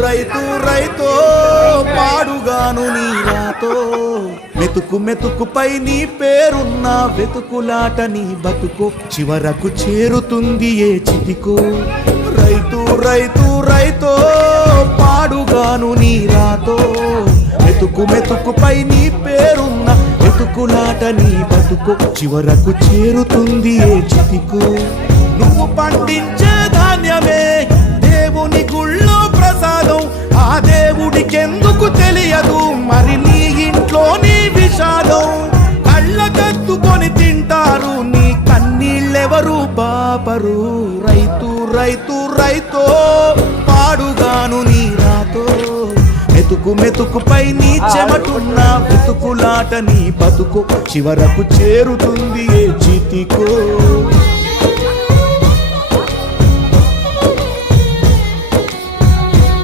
రైతు రైతో పాడుగాను నీ రాతో మెతుకు మెతుకుపై నీ పేరున్న వెతుకులాట నీ బతుకు చివరకు చేరుతుంది ఏ చితికో రైతు రైతు రైతో పాడుగాను నీ రాతో మెతుకు మెతుకుపై నీ పేరున్న వెతుకులాట నీ బతుకు చివరకు చేరుతుంది ఏ చితికో నువ్వు పండించే ధాన్యమే దేవుని గుళ్ళో ప్రసాదం ఆ దేవుడికెందుకు తెలియదు మరి నీ ఇంట్లో నీ విషాదం కళ్ళకత్తుకొని తింటారు నీ కన్నీళ్ళెవరు బాపరు రైతు రైతు రైతో పాడుగాను నీ రాతో మెతుకు మెతుకుపై నీ చెమటున్న వెతుకులాట నీ బతుకు చివరకు చేరుతుంది ఏ చితికో